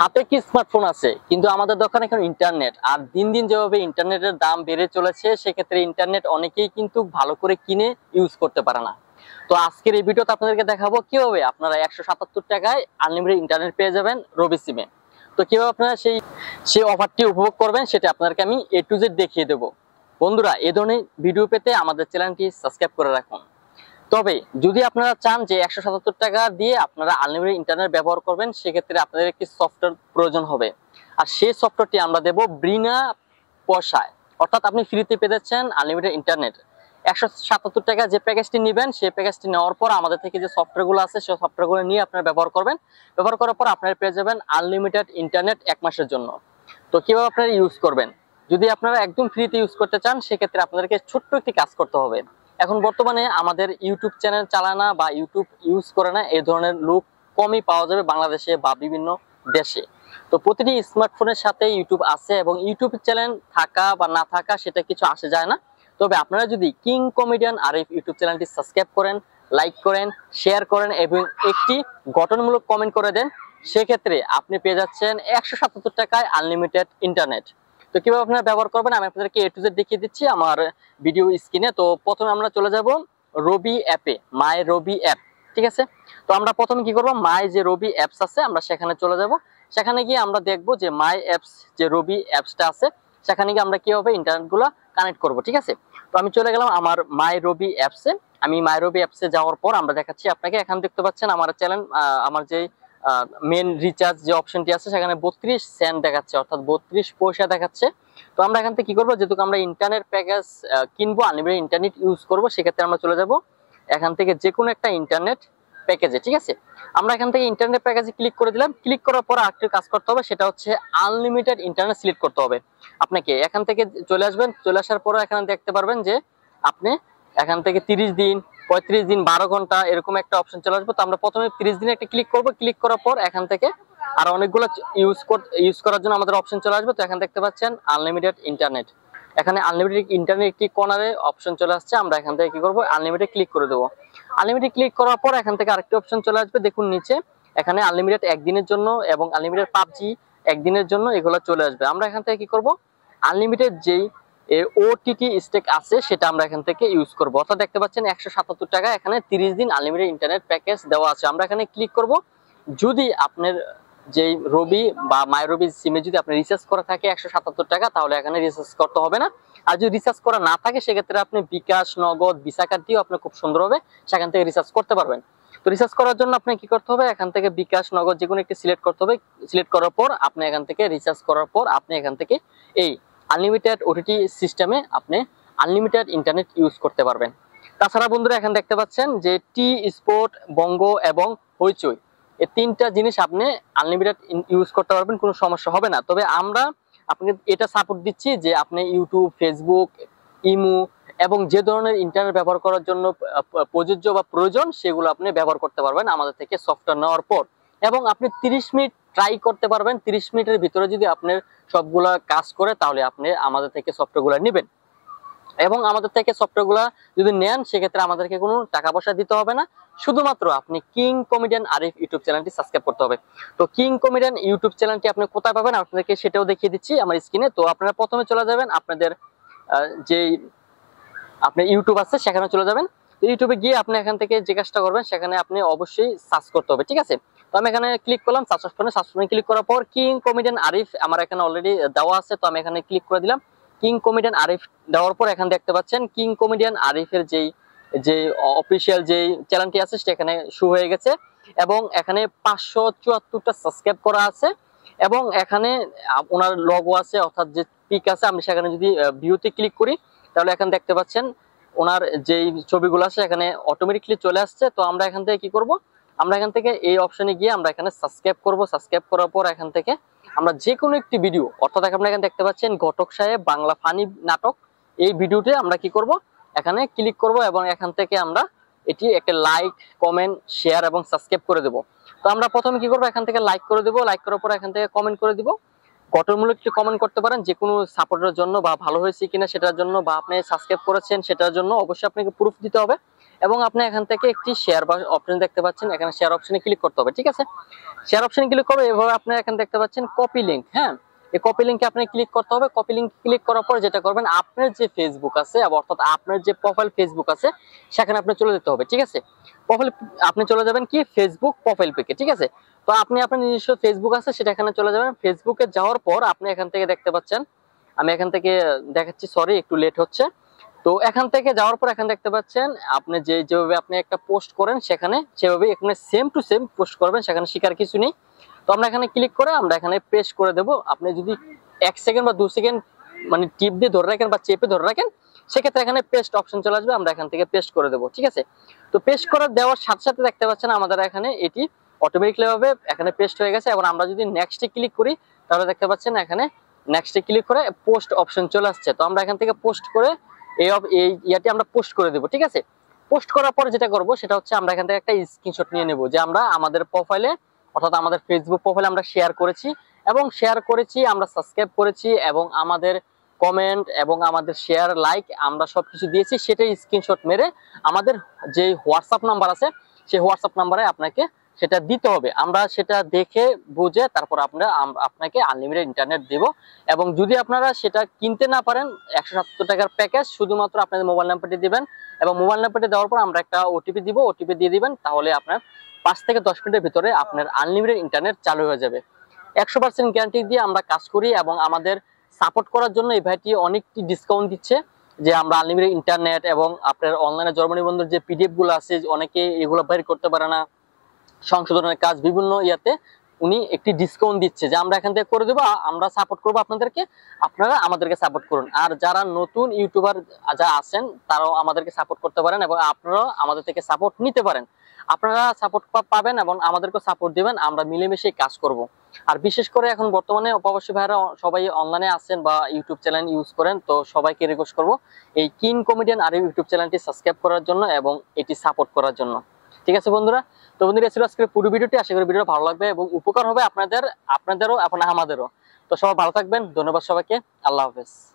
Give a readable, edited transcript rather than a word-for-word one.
হাতে কি স্মার্টফোন আছে, কিন্তু আমাদের দোকানে এখন ইন্টারনেট। আর দিন দিন যেভাবে ইন্টারনেটের দাম বেড়ে চলেছে, সেক্ষেত্রে ইন্টারনেট অনেকেই কিন্তু ভালো করে কিনে ইউজ করতে পারে না। তো আজকের এই ভিডিওতে আপনাদেরকে দেখাবো কিভাবে আপনারা 177 টাকায় আনলিমিটেড ইন্টারনেট পেয়ে যাবেন রবি সিমে। তো কিভাবে আপনারা সেই অফারটি উপভোগ করবেন সেটা আপনাদেরকে আমি A to Z দেখিয়ে দেবো। বন্ধুরা, এ ধরনের ভিডিও পেতে আমাদের চ্যানেলটি সাবস্ক্রাইব করে রাখুন। তবে যদি আপনারা চান যে 177 টাকা দিয়ে আপনারা আনলিমিটেড ইন্টারনেট ব্যবহার করবেন, সেক্ষেত্রে আপনাদের একটি সফটওয়্যার প্রয়োজন হবে। আর সেই সফটওয়্যারটি আমরা দেব বিনা পয়সায়, অর্থাৎ আপনি ফ্রিতে পেয়ে যাচ্ছেন আনলিমিটেড ইন্টারনেট। 177 টাকা যে প্যাকেজটি নেবেন, সেই প্যাকেজটি নেওয়ার পর আমাদের থেকে যে সফটওয়্যারগুলো আছে সেই সফটওয়্যারগুলো নিয়ে আপনারা ব্যবহার করবেন। ব্যবহার করার পর আপনারা পেয়ে যাবেন আনলিমিটেড ইন্টারনেট 1 মাসের জন্য। তো কিভাবে আপনারা ইউজ করবেন, যদি আপনারা একদম ফ্রিতে ইউজ করতে চান, সেক্ষেত্রে আপনাদেরকে ছোট্ট একটি কাজ করতে হবে। এখন বর্তমানে আমাদের ইউটিউব চ্যানেল চালায় না বা ইউটিউব ইউজ করে না এই ধরনের লোক কমই পাওয়া যাবে বাংলাদেশে বা বিভিন্ন দেশে। তো প্রতিটি স্মার্টফোনের সাথে ইউটিউব আছে, এবং ইউটিউব চ্যানেল থাকা বা না থাকা সেটা কিছু আসে যায় না। তবে আপনারা যদি কিং কমেডিয়ান আরিফ ইউটিউব চ্যানেলটি সাবস্ক্রাইব করেন, লাইক করেন, শেয়ার করেন এবং একটি গঠনমূলক কমেন্ট করে দেন, সেক্ষেত্রে আপনি পেয়ে যাচ্ছেন 177 টাকায় আনলিমিটেড ইন্টারনেট। তো কিভাবে আপনারা ব্যবহার করবেন আমি আপনাদেরকে A to Z দেখিয়ে দিচ্ছি আমার ভিডিও স্ক্রিনে। তো প্রথমে আমরা চলে যাব রবি অ্যাপে, মাই রবি অ্যাপ। ঠিক আছে, তো আমরা প্রথমে কি করব, মাই যে রবি অ্যাপস আছে আমরা সেখানে চলে যাব। সেখানে গিয়ে আমরা দেখব যে মাই অ্যাপস যে রবি অ্যাপসটা আছে, সেখানে গিয়ে আমরা কিভাবে ইন্টারনেটগুলো কানেক্ট করব। ঠিক আছে, তো আমি চলে গেলাম আমার মাই রবি অ্যাপসে। আমি মাই রবি অ্যাপসে যাওয়ার পর আমরা দেখাচ্ছি আপনাকে, এখানে দেখতে পাচ্ছেন আমার চ্যানেল, আমার যে মেন রিচার্জ যে অপশনটি আছে সেখানে 32 সেন্ট দেখাচ্ছে, অর্থাৎ 32 পয়সা দেখাচ্ছে। তো আমরা এখান থেকে কি করবো, যেহেতু আমরা ইন্টারনেট প্যাকেজ কিনবো, আনলিমিটেড ইন্টারনেট ইউজ করবো, সেক্ষেত্রে আমরা চলে যাব এখান থেকে যে কোনো একটা ইন্টারনেট প্যাকেজে। ঠিক আছে, আমরা এখান থেকে ইন্টারনেট প্যাকেজে ক্লিক করে দিলাম। ক্লিক করার পর আরেকটি কাজ করতে হবে, সেটা হচ্ছে আনলিমিটেড ইন্টারনেট সিলেক্ট করতে হবে আপনাকে। এখান থেকে চলে আসবেন, চলে আসার পর এখানে দেখতে পারবেন যে আপনি এখান থেকে 30 দিন, 35 দিন, 12 ঘন্টা এরকম একটা অপশন চলে আসবে। তো আমরা প্রথমে 30 দিনে একটা ক্লিক করব। ক্লিক করার পর এখান থেকে আর অনেকগুলো ইউজ করার জন্য আমাদের অপশন চলে আসবে। তো এখানে দেখতে পাচ্ছেন আনলিমিটেড ইন্টারনেট, এখানে আনলিমিটেড ইন্টারনেট একটি কর্নারে অপশন চলে আসছে। আমরা এখান থেকে কি করব, আনলিমিটেড ক্লিক করে দেবো। আনলিমিটেড ক্লিক করার পর এখান থেকে আরেকটি অপশন চলে আসবে, দেখুন নিচে এখানে আনলিমিটেড একদিনের জন্য এবং আনলিমিটেড পাবজি একদিনের জন্য এগুলো চলে আসবে। আমরা এখান থেকে কি করব, আনলিমিটেড যেই ওটিটি স্টেক আছে সেটা আমরা এখান থেকে ইউজ করব। অর্থাৎ দেখতে পাচ্ছেন 177 টাকা এখানে 30 দিন আনলিমিটেড ইন্টারনেট প্যাকেজ দেওয়া আছে। আমরা এখানে ক্লিক করব। যদি আপনার যে রবি বা মাই রবি সিমে যদি আপনি রিচার্জ করা থাকে 177 টাকা, তাহলে এখানে রিচার্জ করতে হবে না। আর যদি রিচার্জ করা না থাকে, সেক্ষেত্রে আপনি বিকাশ, নগদ, ভিসা কার্ড দিয়েও আপনি খুব সুন্দরভাবে সেখান থেকে রিচার্জ করতে পারবেন। তো রিচার্জ করার জন্য আপনি কি করতে হবে, এখান থেকে বিকাশ, নগদ যে কোনো একটি সিলেক্ট করতে হবে। সিলেক্ট করার পর আপনি এখান থেকে রিচার্জ করার পর আপনি এখান থেকে এই আনলিমিটেড ওটিটি সিস্টেমে আপনি আনলিমিটেড ইন্টারনেট ইউজ করতে পারবেন। তাছাড়া বন্ধুরা, এখানে দেখতে পাচ্ছেন যে টি স্পোর্ট, বঙ্গ এবং হইচই, এই তিনটা জিনিস আপনি আনলিমিটেড ইউজ করতে পারবেন, কোনো সমস্যা হবে না। তবে আমরা আপনাকে এটা সাপোর্ট দিচ্ছি যে আপনি ইউটিউব, ফেসবুক, ইমো এবং যে ধরনের ইন্টারনেট ব্যবহার করার জন্য প্রযোজ্য বা প্রয়োজন, সেগুলো আপনি ব্যবহার করতে পারবেন আমাদের থেকে সফটওয়্যার নেওয়ার পর। এবং আপনি 30 মিনিট ট্রাই করতে পারবেন। 30 মিনিটের ভিতরে যদি আপনার সবগুলা কাজ করে, তাহলে আপনি আমাদের থেকে সফটওয়্যারগুলো নেবেন। এবং আমাদের থেকে সফটওয়্যারগুলো যদি নেন, সেক্ষেত্রে আমাদেরকে কোনো টাকা পয়সা দিতে হবে না। শুধুমাত্র আপনি কিং কমেডিয়ান আরিফ ইউটিউব চ্যানেলটি সাবস্ক্রাইব করতে হবে। তো কিং কমেডিয়ান ইউটিউব চ্যানেলটি আপনি কোথায় পাবেন আপনাদেরকে সেটাও দেখিয়ে দিচ্ছি আমার স্ক্রিনে। তো আপনারা প্রথমে চলে যাবেন আপনাদের যেই আপনার ইউটিউব আছে সেখানে চলে যাবেন। তো ইউটিউবে গিয়ে আপনি এখান থেকে যে কাজটা করবেন, সেখানে আপনি অবশ্যই সার্চ করতে হবে। ঠিক আছে, তো আমি এখানে ক্লিক করলাম সার্চ অপশনে ক্লিক করার পর কিং কমেডিয়ান আরিফ আমার এখানে অলরেডি দেওয়া আছে। তো আমি এখানে ক্লিক করে দিলাম কিং কমেডিয়ান আরিফ। দেওয়ার পর এখানে দেখতে পাচ্ছেন কিং কমেডিয়ান আরিফের যে অফিসিয়াল যে চ্যানেলটি আছে সেখানে শো হয়ে গেছে, এবং এখানে 574টা সাবস্ক্রাইব করা আছে, এবং এখানে ওনার লোগো আছে, অর্থাৎ যে পিক আছে। আমি সেখানে যদি ভিউতে ক্লিক করি, তাহলে এখানে দেখতে পাচ্ছেন ওনার যেই ছবিগুলো আছে এখানে অটোমেটিকলি চলে আসছে। তো আমরা এখান থেকে কি করব, আমরা এখান থেকে এই অপশনে গিয়ে আমরা এখানে সাবস্ক্রাইব করব। সাবস্ক্রাইব করার পর এখান থেকে আমরা যে কোনো একটি ভিডিও, অর্থাৎ আপনারা এখানে দেখতে পাচ্ছেন ঘটক সাহেব বাংলা ফানি নাটক, এই ভিডিওতে আমরা কি করব, এখানে ক্লিক করব এবং এখান থেকে আমরা এটি একটা লাইক, কমেন্ট, শেয়ার এবং সাবস্ক্রাইব করে দেব। তো আমরা প্রথমে কি করব, এখান থেকে লাইক করে দেব। লাইক করার পর এখান থেকে কমেন্ট করে দিব। গঠনমূলক একটি কমেন্ট করতে পারেন যে কোনো সাপোর্টের জন্য, বা ভালো হয়েছে কিনা সেটার জন্য, বা আপনি সাবস্ক্রাইব করেছেন সেটার জন্য। অবশ্যই আপনাকে প্রুফ দিতে হবে। এবং আপনি এখান থেকে একটি শেয়ার বা অপশন দেখতে পাচ্ছেন, এখানে শেয়ার অপশনে ক্লিক করতে হবে। ঠিক আছে, শেয়ার অপশনে ক্লিক করবে, এভাবে আপনি এখানে দেখতে পাচ্ছেন কপি লিংক। হ্যাঁ, এই কপি লিংকে আপনি ক্লিক করতে হবে। কপি লিংক ক্লিক করার পর যেটা করবেন, আপনার যে ফেসবুক আছে অর্থাৎ আপনার যে প্রোফাইল ফেসবুক আছে সেখানে আপনি চলে যেতে হবে। ঠিক আছে, প্রোফাইল আপনি চলে যাবেন কি ফেসবুক প্রোফাইল পিকে। ঠিক আছে, তো আপনি আপনার নিজস্ব ফেসবুক আছে সেটা এখানে চলে যাবেন। ফেসবুকে যাওয়ার পর আপনি এখান থেকে দেখতে পাচ্ছেন, আমি এখান থেকে দেখাচ্ছি, সরি একটু লেট হচ্ছে। তো এখান থেকে যাওয়ার পর এখানে দেখতে পাচ্ছেন আপনি যেভাবে আপনি একটা পোস্ট করেন সেখানে সেভাবে এখানে সেম টু সেম পোস্ট করবেন, সেখানে শিকার কিছু নেই। তো আমরা এখানে ক্লিক করে আমরা এখানে পেস্ট করে দেব। আপনি যদি 1 সেকেন্ড বা 2 সেকেন্ড মানে টিপ দিয়ে ধরে রাখেন বা চেপে ধরে রাখেন, সেক্ষেত্রে এখানে পেস্ট অপশন চলে আসবে, আমরা এখান থেকে পেস্ট করে দেব। ঠিক আছে, তো পেস্ট করে দেওয়ার সাথে সাথে দেখতে পাচ্ছেন আমাদের এখানে এটি অটোমেটিক্যালি ভাবে এখানে পেস্ট হয়ে গেছে। এবং আমরা যদি নেক্সটে ক্লিক করি তাহলে দেখতে পাচ্ছেন এখানে নেক্সটে ক্লিক করে পোস্ট অপশন চলে আসছে। তো আমরা এখান থেকে পোস্ট করে এই ইয়াটি আমরা পোস্ট করে দেব। ঠিক আছে, পোস্ট করার পর যেটা করব সেটা হচ্ছে আমরা এখান থেকে একটা স্ক্রিনশট নিয়ে নেব, যে আমরা আমাদের প্রোফাইলে অর্থাৎ আমাদের ফেসবুক প্রোফাইলে আমরা শেয়ার করেছি এবং শেয়ার করেছি, আমরা সাবস্ক্রাইব করেছি এবং আমাদের কমেন্ট এবং আমাদের শেয়ার লাইক আমরা সবকিছু দিয়েছি, সেটাই স্ক্রিনশট মেরে আমাদের যে হোয়াটসঅ্যাপ নাম্বার আছে সেই হোয়াটসঅ্যাপ নাম্বারে আপনাকে সেটা দিতে হবে। আমরা সেটা দেখে বুঝে তারপর আপনাকে আনলিমিটেড ইন্টারনেট দেব। এবং যদি আপনারা সেটা কিনতে না পারেন, 170 টাকার প্যাকেজ, শুধুমাত্র আপনাদের মোবাইল নাম্বারটি দিবেন এবং মোবাইল নাম্বারটি দেওয়ার পর আমরা একটা ওটিপি দিব, ওটিপি দিয়ে দিবেন, তাহলে আপনার 5 থেকে 10 মিনিটের ভিতরে আপনার আনলিমিটেড ইন্টারনেট চালু হয়ে যাবে। 100% গ্যারান্টি দিয়ে আমরা কাজ করি এবং আমাদের সাপোর্ট করার জন্য এই ভাইটি অনেকটি ডিসকাউন্ট দিচ্ছে, যে আমরা আনলিমিটেড ইন্টারনেট এবং আপনার অনলাইনে জন্ম নিবন্ধন যে পিডিএফ গুলো আছে অনেকে এগুলো বের করতে পারে না, সংশোধনের কাজ বিভিন্ন ইয়াতে উনি একটি ডিসকাউন্ট দিচ্ছে, যে আমরা এখান থেকে করে দেবো, আমরা সাপোর্ট করবো আপনাদেরকে, আপনারা আমাদেরকে সাপোর্ট করুন। আর যারা নতুন ইউটিউবার যারা আছেন তারাও আমাদেরকে সাপোর্ট করতে পারেন এবং আপনারাও আমাদের থেকে সাপোর্ট নিতে পারেন। আপনারা সাপোর্ট পাবেন এবং আমাদেরকে সাপোর্ট দিবেন, আমরা মিলেমিশে কাজ করব। আর বিশেষ করে এখন বর্তমানে প্রবাসী ভাইরা সবাই অনলাইনে আছেন বা ইউটিউব চ্যানেল ইউজ করেন, তো সবাইকে রিকোয়েস্ট করব এই কিং কমেডিয়ান আর ইউটিউব চ্যানেলটি সাবস্ক্রাইব করার জন্য এবং এটি সাপোর্ট করার জন্য। ঠিক আছে বন্ধুরা, তো বন্ধুরা ছিল আজকের পুরো ভিডিওটি, আশা করি ভিডিওটা ভালো লাগবে এবং উপকার হবে আপনাদেরও এবং আমাদেরও। তো সবাই ভালো থাকবেন, ধন্যবাদ সবাইকে, আল্লাহ হাফেজ।